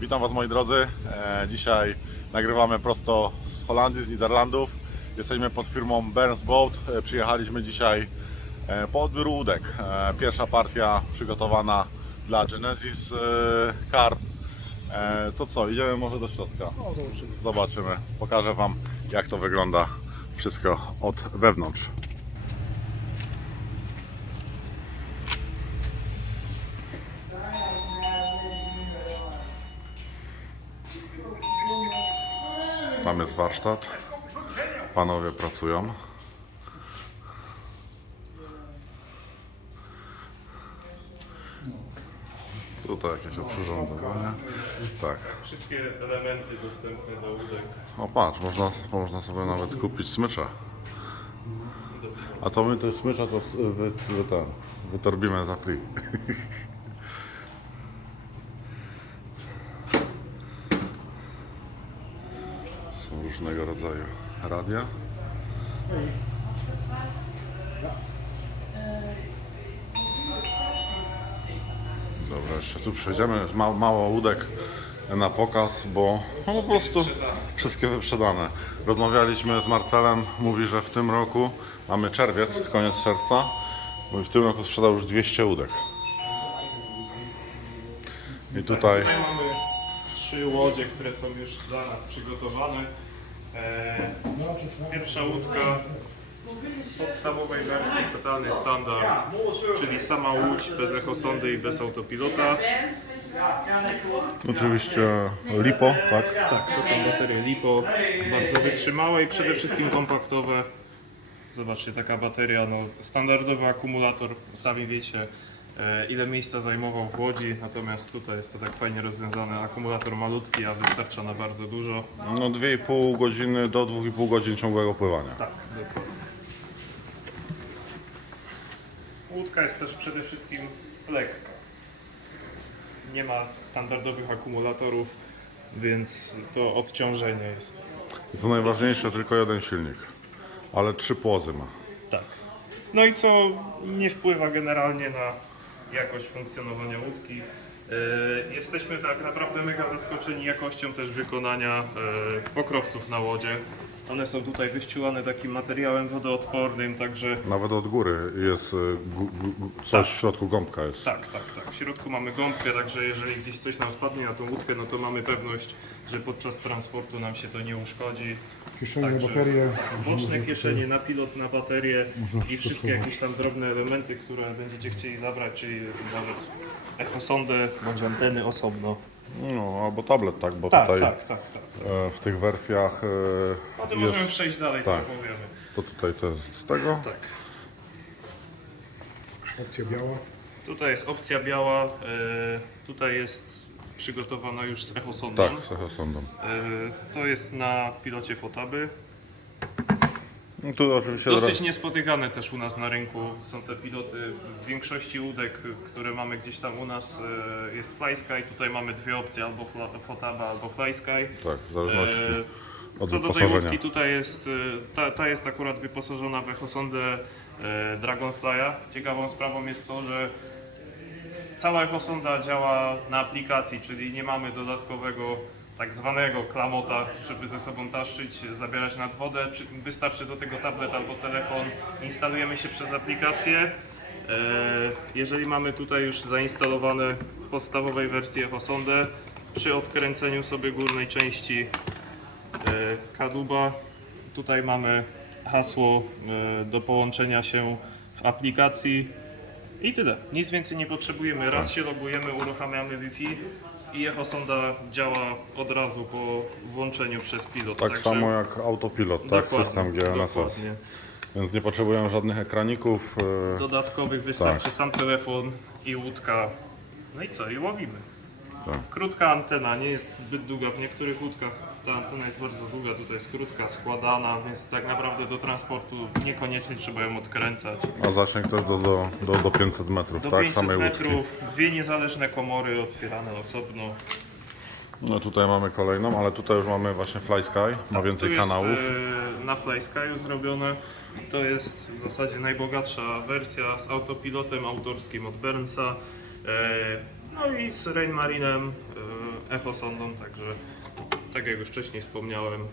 Witam Was moi drodzy. E, dzisiaj nagrywamy prosto z Holandii, z Niderlandów. Jesteśmy pod firmą Burns Boat. E, przyjechaliśmy dzisiaj e, po odbiór łódek. Pierwsza partia przygotowana dla Genesis Carp. To co, idziemy może do środka. Zobaczymy. Pokażę Wam jak to wygląda wszystko od wewnątrz. Tam jest warsztat. Panowie pracują. Tutaj jakieś oprzyrządowanie. Tak. Wszystkie elementy dostępne do łódek. O patrz, można, można sobie nawet kupić smycza. A to my to smycza to wy, wy, ten, wytorbimy za free. Są różnego rodzaju radia. Dobra, jeszcze tu przejdziemy. Ma, mało łódek na pokaz, bo no, po prostu wszystkie wyprzedane. Rozmawialiśmy z Marcelem, mówi, że w tym roku mamy czerwiec, koniec czerwca. Mówi, w tym roku sprzedał już 200 łódek. I tutaj trzy łodzie, które są już dla nas przygotowane. E, pierwsza łódka podstawowej wersji totalny standard, czyli sama łódź bez echosondy i bez autopilota. oczywiście lipo, tak? Tak, to są baterie LiPo, bardzo wytrzymałe i przede wszystkim kompaktowe. Zobaczcie, taka bateria, no, standardowy akumulator, sami wiecie ile miejsca zajmował w łodzi, natomiast tutaj jest to tak fajnie rozwiązane, akumulator malutki, a wystarcza na bardzo dużo. No 2,5 godziny do 2,5 godzin ciągłego pływania. Tak, dokładnie. Łódka jest też przede wszystkim lekka. Nie ma standardowych akumulatorów, więc to odciążenie jest I co najważniejsze, tylko jeden silnik, ale trzy płozy ma. Tak. No i co nie wpływa generalnie na jakość funkcjonowania łódki. E, Jesteśmy tak naprawdę mega zaskoczeni jakością też wykonania e, pokrowców na łodzie. One są tutaj wyściółane takim materiałem wodoodpornym, także Nawet od góry jest y, gu, gu, gu, coś w środku gąbka jest. tak, tak, tak. W środku mamy gąbkę, także jeżeli gdzieś coś nam spadnie na tą łódkę, no to mamy pewność, że podczas transportu nam się to nie uszkodzi. Kieszenie Także baterię. Boczne kieszenie, na pilot, na baterię Można i wszystkie jakieś tam drobne elementy, które będziecie chcieli zabrać, czyli nawet echosondę bądź anteny osobno. No, albo tablet, tak, bo Tak, tutaj tak, tak, tak. e, w tych wersjach to e, możemy jest, przejść dalej, tak. tak powiemy. to tutaj to jest z tego. Tak. Opcja biała. Tutaj jest opcja biała, e, tutaj jest przygotowana już z echosondą. Tak, z echosondą. E, to jest na pilocie fotaby. No, tu oczywiście Dosyć niespotykane też u nas na rynku są te piloty. W większości łódek, które mamy gdzieś tam u nas e, jest FlySky. Tutaj mamy dwie opcje, albo fla- Fotaba, albo FlySky. tak, w zależności E, od Co do tej wyposażenia. łódki tutaj jest, e, ta, ta jest akurat wyposażona w echosondę e, Dragonfly'a. Ciekawą sprawą jest to, że cała echosonda działa na aplikacji, czyli nie mamy dodatkowego tak zwanego klamota, żeby ze sobą taszczyć, zabierać nad wodę. Czy wystarczy do tego tablet albo telefon, instalujemy się przez aplikację. E, Jeżeli mamy tutaj już zainstalowane w podstawowej wersji echosondę, przy odkręceniu sobie górnej części e, kaduba. Tutaj mamy hasło e, do połączenia się w aplikacji i tyle. Nic więcej nie potrzebujemy. Raz się logujemy, uruchamiamy Wi-Fi i echosonda działa od razu po włączeniu przez pilot. Tak samo jak autopilot, tak, Dokładnie, system GNSS. dokładnie. Więc nie potrzebujemy żadnych ekraników. e, Dodatkowych wystarczy Tak. sam telefon i łódka. No i co? I łowimy. Tak. Krótka antena, nie jest zbyt długa. W niektórych łódkach ta antena jest bardzo długa, tutaj jest krótka, składana, więc tak naprawdę do transportu niekoniecznie trzeba ją odkręcać. A zasięg też do, do, do, do 500 metrów, Do tak? 500 Samej łódki. metrów, dwie niezależne komory otwierane osobno. No tutaj mamy kolejną, ale tutaj już mamy właśnie FlySky, ma więcej Tu jest kanałów. e, na FlySky'u zrobione. To jest w zasadzie najbogatsza wersja z autopilotem autorskim od Bernsa. E, no i z Rainmarinem echosondą, także tak jak już wcześniej wspomniałem, y,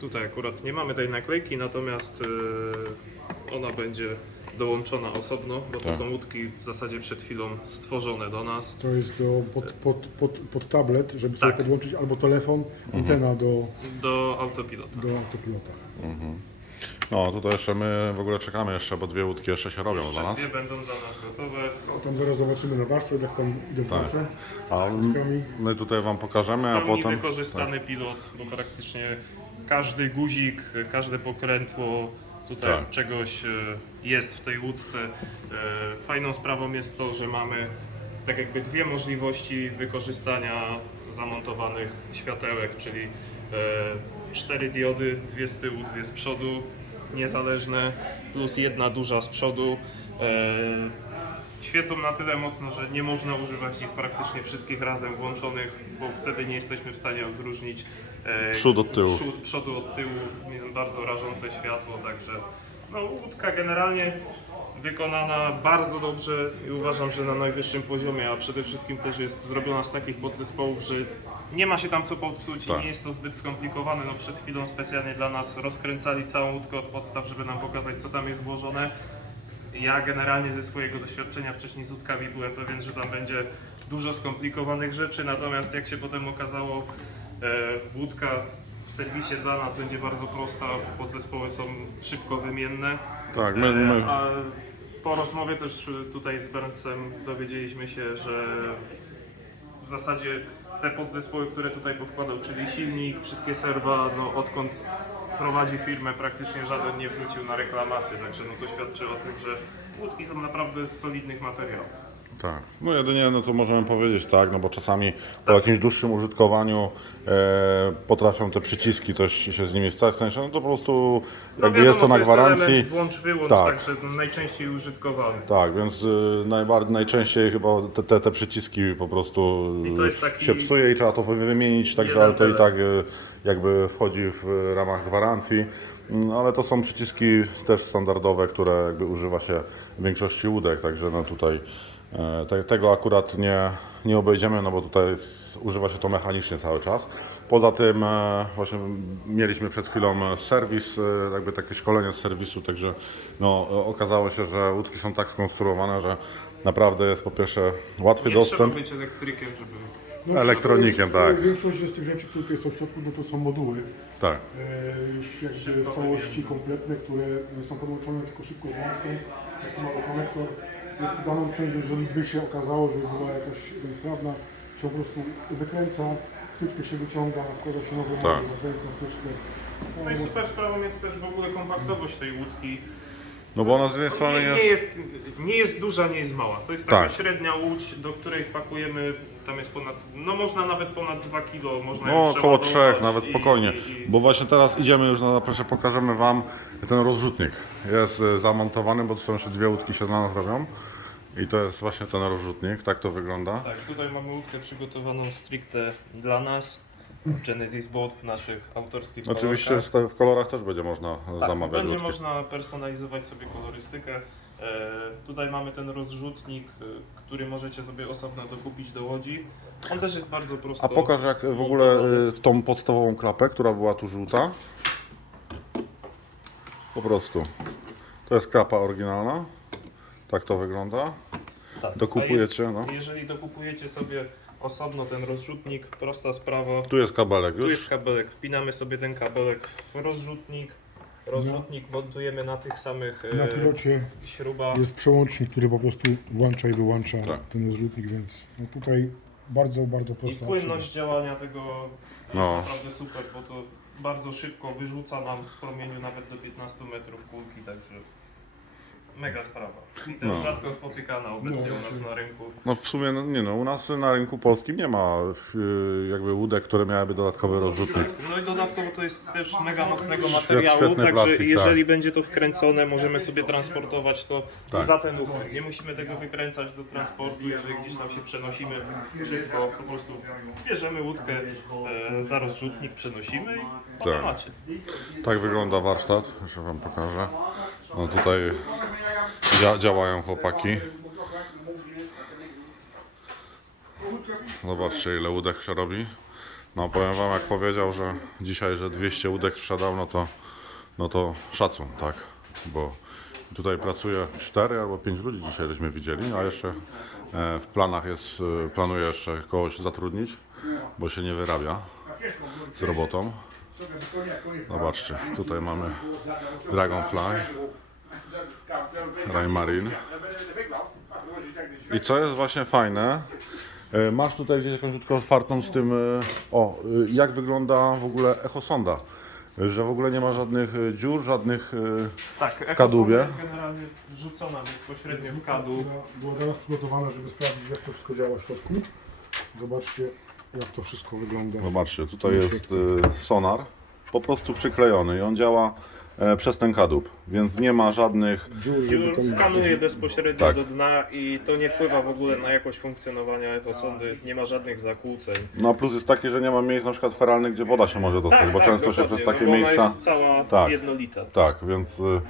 tutaj akurat nie mamy tej naklejki, natomiast y, ona będzie dołączona osobno, bo to Tak. są łódki w zasadzie przed chwilą stworzone do nas. To jest do, pod, pod, pod, pod tablet, żeby sobie Tak. podłączyć albo telefon, antena do, Do autopilota. do autopilota. No tutaj jeszcze my w ogóle czekamy jeszcze, bo dwie łódki jeszcze się robią dla Jeszcze nas. dwie będą dla nas gotowe. No, tam zaraz zobaczymy na warsztat, jak tam idą Tak. prace. A my tutaj Wam pokażemy, a pełni potem... Tak. wykorzystany pilot, bo praktycznie każdy guzik, każde pokrętło tutaj Tak. czegoś e, jest w tej łódce. E, Fajną sprawą jest to, że mamy tak jakby dwie możliwości wykorzystania zamontowanych światełek, czyli cztery diody, dwie z tyłu, dwie z przodu, niezależne, plus jedna duża z przodu. E, Świecą na tyle mocno, że nie można używać ich praktycznie wszystkich razem włączonych, bo wtedy nie jesteśmy w stanie odróżnić e, Przód od tyłu. Przód, przodu od tyłu, jest bardzo rażące światło, także no, łódka generalnie wykonana bardzo dobrze i uważam, że na najwyższym poziomie, a przede wszystkim też jest zrobiona z takich podzespołów, że nie ma się tam co popsuć Tak. i nie jest to zbyt skomplikowane. No, przed chwilą specjalnie dla nas rozkręcali całą łódkę od podstaw, żeby nam pokazać co tam jest włożone. Ja generalnie ze swojego doświadczenia wcześniej z łódkami byłem pewien, że tam będzie dużo skomplikowanych rzeczy, natomiast jak się potem okazało, e, łódka w serwisie dla nas będzie bardzo prosta, podzespoły są szybko wymienne. Tak, my, E, my, A po rozmowie też e, tutaj z Bernsem dowiedzieliśmy się, że w zasadzie te podzespoły, które tutaj powkładał, czyli silnik, wszystkie serwa, no odkąd prowadzi firmę, praktycznie żaden nie wrócił na reklamację, także no to świadczy o tym, że łódki są naprawdę z solidnych materiałów. Tak. No jedynie no to możemy powiedzieć tak, no bo czasami po jakimś dłuższym użytkowaniu e, potrafią te przyciski też się z nimi stać, w sensie no to po prostu No jakby jest to na element gwarancji. włącz, wyłącz, Tak. także najczęściej używkowany. Tak, więc y, najbardziej, najczęściej chyba te, te, te przyciski po prostu I to y, jest taki się psuje i trzeba to wy- wymienić, także jeden ale to i element. tak y, jakby wchodzi w ramach gwarancji. Mm, Ale to są przyciski też standardowe, które jakby używa się w większości łódek, także no tutaj tego akurat nie, nie obejdziemy, no bo tutaj używa się to mechanicznie cały czas. Poza tym e, właśnie mieliśmy przed chwilą e, serwis, e, jakby takie szkolenie z serwisu, także no, e, okazało się, że łódki są tak skonstruowane, że naprawdę jest po pierwsze łatwy Nie dostęp. trzeba być elektrykiem, żeby... No, Elektronikiem, jest- tak. Większość z tych rzeczy, które są w środku, no to są moduły. Tak. e, już jakby w całości kompletne, które są podłączone tylko szybko z łączką. Taki mały konektor. Jest tu daną część, jeżeli by się okazało, że była jakaś niesprawna, się po prostu wykręca, wtyczkę się wyciąga, wkłada się nowy model, Tak. zakręca wtyczkę. No i super sprawą jest też w ogóle kompaktowość tej łódki. No bo ona z jednej strony Nie, jest... nie, jest, nie jest duża, nie jest mała. To jest taka Tak. średnia łódź, do której wpakujemy, tam jest ponad, no można nawet ponad 2 kg, można No około przeładować trzech, nawet i- spokojnie. i- i- Bo właśnie teraz idziemy już, na proszę pokażemy Wam ten rozrzutnik. Jest e, zamontowany, bo to są jeszcze dwie łódki się dla nas robią. I to jest właśnie ten rozrzutnik, tak to wygląda. Tak, tutaj mamy łódkę przygotowaną stricte dla nas. Genesis Boat w naszych autorskich Oczywiście kolorkach. w kolorach też będzie można Tak, zamawiać będzie łódki. można personalizować sobie kolorystykę. E, tutaj mamy ten rozrzutnik, e, który możecie sobie osobno dokupić do łodzi. On też jest bardzo prosto. A pokaż jak w ogóle y, tą podstawową klapę, która była tu żółta. Po prostu. To jest klapa oryginalna. Tak to wygląda. Tak. Dokupujecie, A no. je- Jeżeli dokupujecie sobie osobno ten rozrzutnik, prosta sprawa. Tu jest kabelek Tu już. jest kabelek, wpinamy sobie ten kabelek w rozrzutnik. Rozrzutnik montujemy na tych samych Na e, pilocie śrubach. jest przełącznik, który po prostu włącza i wyłącza Tak. ten rozrzutnik, więc no tutaj bardzo, bardzo I prosta. płynność działania tego No. jest naprawdę super, bo to bardzo szybko wyrzuca nam w promieniu nawet do 15 metrów kulki, także mega sprawa. I też No. rzadko spotykana obecnie No, u nas na rynku. No w sumie, no, nie no, u nas na rynku polskim nie ma y, jakby łódek, które miałyby dodatkowy rozrzutnik. No i dodatkowo to jest też mega mocnego materiału, świetny także plastik, jeżeli będzie to wkręcone, możemy sobie transportować to Tak. za ten uchwyt. Nie musimy tego wykręcać do transportu, jeżeli gdzieś tam się przenosimy szybko, po prostu bierzemy łódkę e, za rozrzutnik, przenosimy i potem Tak. macie. Tak wygląda warsztat, jeszcze Wam pokażę. No tutaj dzia działają chłopaki. Zobaczcie ile łódek się robi. No powiem wam jak powiedział, że dzisiaj, że 200 łódek sprzedał, no to, no to szacun, tak? Bo tutaj pracuje 4 albo 5 ludzi dzisiaj żeśmy widzieli, a jeszcze e, w planach jest, e, planuje jeszcze kogoś zatrudnić, bo się nie wyrabia z robotą. Zobaczcie, tutaj mamy Dragonfly, Raymarine. I co jest właśnie fajne, e, masz tutaj gdzieś jakąś łódkę otwartą z tym, e, o, e, jak wygląda w ogóle echosonda, że w ogóle nie ma żadnych dziur, żadnych, Tak, kadłubie. kadłubie jest generalnie wrzucona bezpośrednio w kadłub. Była, dla nas przygotowana, żeby sprawdzić jak to wszystko działa w środku. Zobaczcie jak to wszystko wygląda. zobaczcie, tutaj jest sonar, po prostu przyklejony i on działa e, przez ten kadłub, więc nie ma żadnych, Dziur, żeby Dziur tam... skanuje bezpośrednio Tak. do dna i to nie wpływa w ogóle na jakość funkcjonowania echosondy, nie ma żadnych zakłóceń. no plus jest taki, że nie ma miejsc na przykład feralnych, gdzie woda się może dostać, bo często się dokładnie, przez no takie ona miejsca... jest cała Tak. jednolita. Tak, więc y,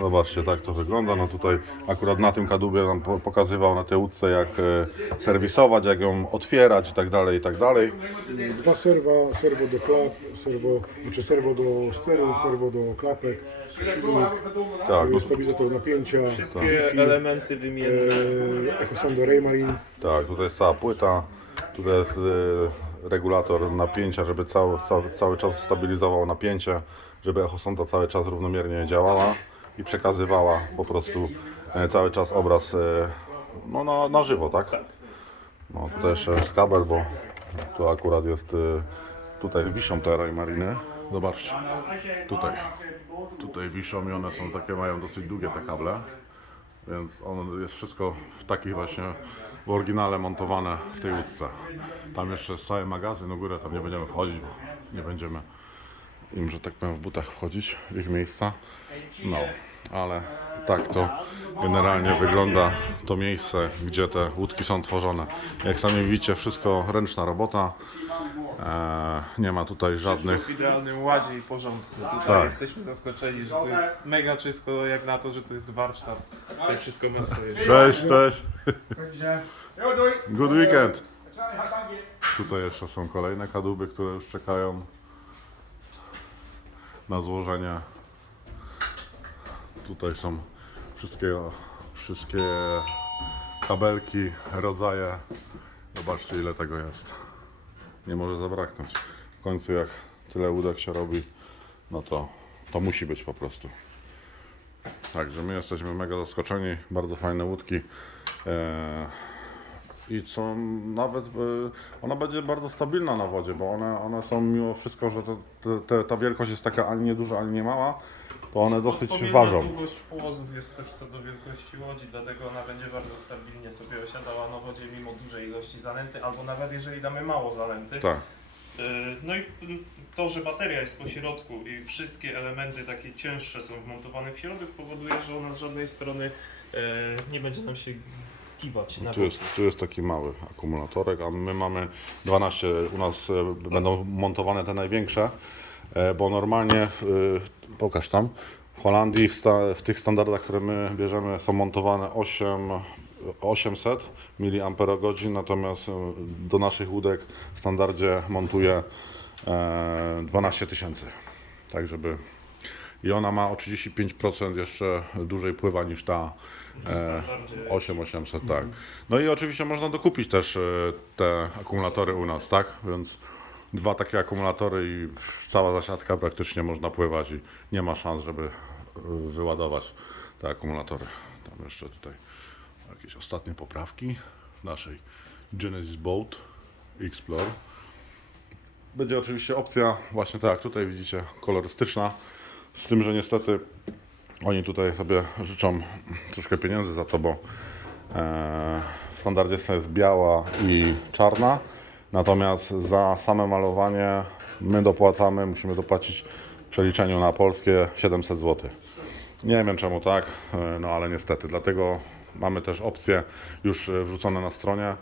zobaczcie, tak to wygląda. No tutaj akurat na tym kadłubie nam po- pokazywał na tej łódce jak y, serwisować, jak ją otwierać i tak dalej, i tak dalej. Dwa serwa, serwo do klap, serwo, znaczy serwo do steru, serwo do klapek, silnik, Tak, no, stabilizator napięcia, Wszystkie Wi-Fi, elementy wymienne. e, echosonda Raymarine. tak, tutaj jest cała płyta, tutaj jest y, regulator napięcia, żeby cały, cały, cały czas stabilizował napięcie, żeby echosonda cały czas równomiernie działała i przekazywała po prostu e, cały czas obraz e, no, na, na żywo, tak? No tutaj jeszcze jest kabel, bo tu akurat jest, y, tutaj wiszą te Raymariny. Zobaczcie, tutaj, tutaj wiszą i one są takie, mają dosyć długie te kable, więc on jest wszystko w takich właśnie w oryginale montowane w tej łódce. Tam jeszcze jest cały magazyn u górę, tam nie będziemy wchodzić, bo nie będziemy im, że tak powiem, w butach wchodzić w ich miejsca. No, ale tak to generalnie wygląda to miejsce, gdzie te łódki są tworzone. Jak sami widzicie, wszystko ręczna robota. Eee, nie ma tutaj żadnych. W idealnym ładzie i porządku. Tutaj Tak. jesteśmy zaskoczeni, że to jest mega czysto, jak na to, że to jest warsztat. Tutaj wszystko ma swoje. Cześć, cześć. Good weekend. Tutaj jeszcze są kolejne kadłuby, które już czekają na złożenie. Tutaj są wszystkie, wszystkie kabelki, rodzaje. Zobaczcie ile tego jest. Nie może zabraknąć. W końcu jak tyle łódek się robi, no to, to musi być po prostu. Także my jesteśmy mega zaskoczeni, bardzo fajne łódki. E, I co nawet, e, ona będzie bardzo stabilna na wodzie, bo one, one są mimo wszystko, że te, te, ta wielkość jest taka ani nie duża, ani nie mała, to one dosyć Odpowiednia ważą. długość płozów jest też co do wielkości łodzi, dlatego ona będzie bardzo stabilnie sobie osiadała na wodzie mimo dużej ilości zanęty, albo nawet jeżeli damy mało zanęty. Tak, Yy, No i to, że bateria jest po środku i wszystkie elementy takie cięższe są wmontowane w środek powoduje, że ona z żadnej strony e, nie będzie nam się kiwać na tu jest, tu jest taki mały akumulatorek, a my mamy 12, u nas e, będą montowane te największe, bo normalnie, e, pokaż tam, w Holandii w, sta, w tych standardach, które my bierzemy są montowane 8, 800 mAh, natomiast e, do naszych łódek w standardzie montuje e, 12 tysięcy, tak żeby i ona ma o 35% jeszcze dłużej pływa niż ta e, 8800, tak. No i oczywiście można dokupić też e, te akumulatory u nas, tak? Więc dwa takie akumulatory i cała zasiadka praktycznie można pływać i nie ma szans, żeby e, wyładować te akumulatory. Tam jeszcze tutaj jakieś ostatnie poprawki w naszej Genesis Boat Explore. Będzie oczywiście opcja, właśnie tak jak tutaj widzicie, kolorystyczna, z tym, że niestety oni tutaj sobie życzą troszkę pieniędzy za to, bo e, w standardzie jest biała i czarna, natomiast za same malowanie my dopłacamy, musimy dopłacić w przeliczeniu na polskie 700 zł. Nie wiem czemu tak, e, no ale niestety, dlatego mamy też opcje już e, wrzucone na stronie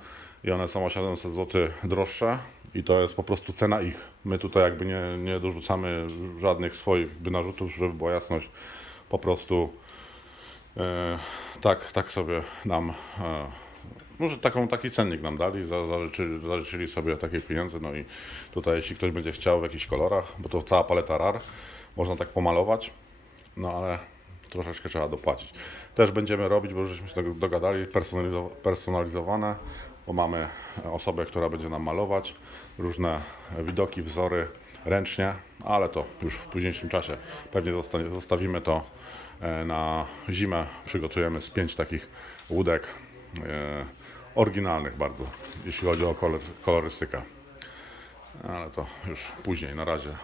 i one są o 700 zł droższe i to jest po prostu cena ich. My tutaj jakby nie, nie dorzucamy żadnych swoich narzutów, żeby była jasność. Po prostu e, tak, tak sobie nam e, może taką, taki cennik nam dali, za- zażyczyli, zażyczyli sobie takie pieniądze, no i tutaj jeśli ktoś będzie chciał w jakichś kolorach, bo to cała paleta RAR, można tak pomalować, no ale troszeczkę trzeba dopłacić. Też będziemy robić, bo żeśmy się dogadali, personalizo- personalizowane, bo mamy osobę, która będzie nam malować różne widoki, wzory ręcznie, ale to już w późniejszym czasie. Pewnie zosta- zostawimy to e, na zimę. Przygotujemy z pięć takich łódek oryginalnych bardzo, jeśli chodzi o kolor, kolorystykę. Ale to już później, na razie.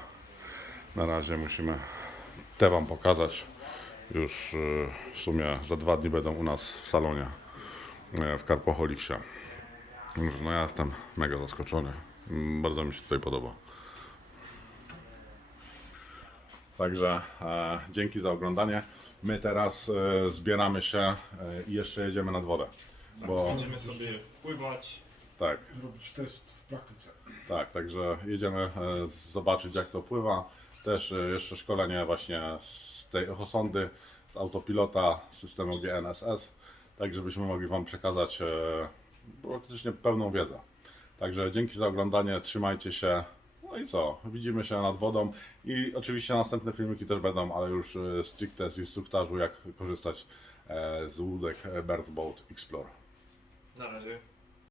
Na razie musimy te Wam pokazać. Już e, w sumie za dwa dni będą u nas w salonie e, w Karpoholiksie. No ja jestem mega zaskoczony. Bardzo mi się tutaj podoba. Także e, dzięki za oglądanie. My teraz e, zbieramy się e, i jeszcze jedziemy nad Bo Będziemy sobie pływać. tak, Zrobić test w praktyce. tak, także jedziemy e, zobaczyć jak to pływa. Też e, jeszcze szkolenie właśnie z tej Hosondy, z autopilota systemu GNSS, tak żebyśmy mogli Wam przekazać e, praktycznie pełną wiedzę. Także dzięki za oglądanie, trzymajcie się. No i co? Widzimy się nad wodą i oczywiście następne filmiki też będą, ale już e, stricte z instruktażu, jak korzystać e, z łódek e, Birds Boat Explorer. Na razie.